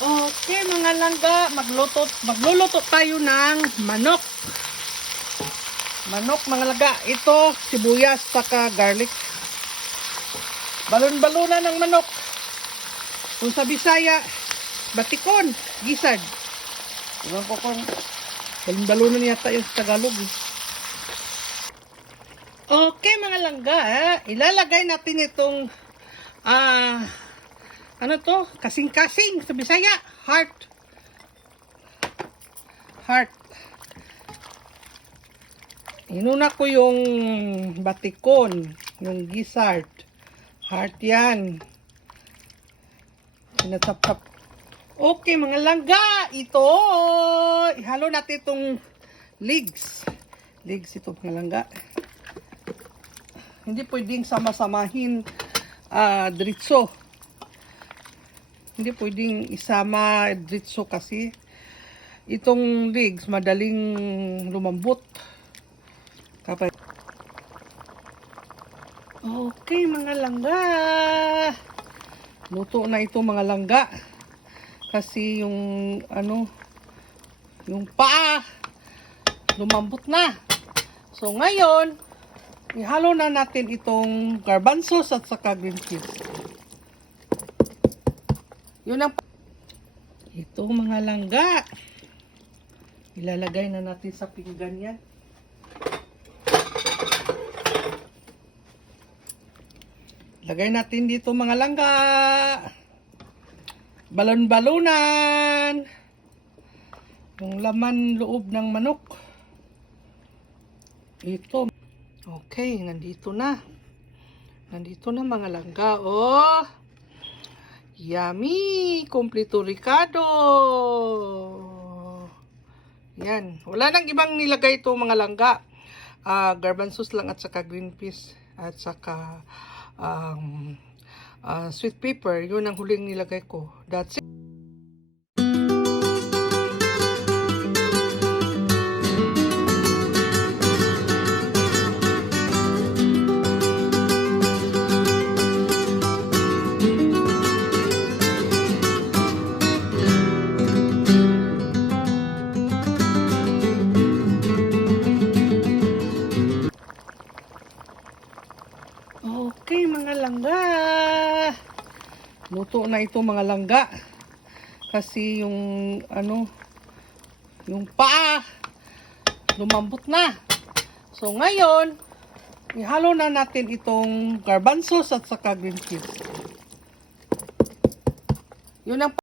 Okay, mga langga, magluluto tayo ng manok. Manok, mga langga. Ito, sibuyas, saka garlic. Balon-balunan ng manok. Kung sa Bisaya, batikon, gisad. Iwan ko kung balon-balunan yata yung sa Tagalog. Okay, mga langga, ilalagay natin itong ano to? Kasing-kasing sa Bisaya. Heart. Inuna ko yung batikon, yung gizzard. Heart yan. Sinatap-tap. Okay, mga langga. Ito. Ihalo natin itong legs. Legs ito, mga langga. Hindi pwedeng sama-samahin diretso. Hindi pwedeng isama diretso kasi itong legs madaling lumambot. Kapag okay, mga langga. Luto na ito, mga langga. Kasi yung yung paa lumambot na. So ngayon, ihalo na natin itong garbanzos at saka green peas. Yun ang ito, mga langga. Ilalagay na natin sa pinggan yan. Lagay natin dito, mga langga. Balon-balunan. Yung laman loob ng manok. Ito. Okay, nandito na. Nandito na, mga langga. Oh! Yummy! Kompleto Ricardo! Yan. Wala nang ibang nilagay ito, mga langga. Garbanzos lang at saka green peas at saka sweet pepper. Yun ang huling nilagay ko. That's it. Okay, mga langga. Luto na ito, mga langga. Kasi yung yung paa lumambot na. So ngayon, ihalo na natin itong garbanzos at saka green peas. Yun ang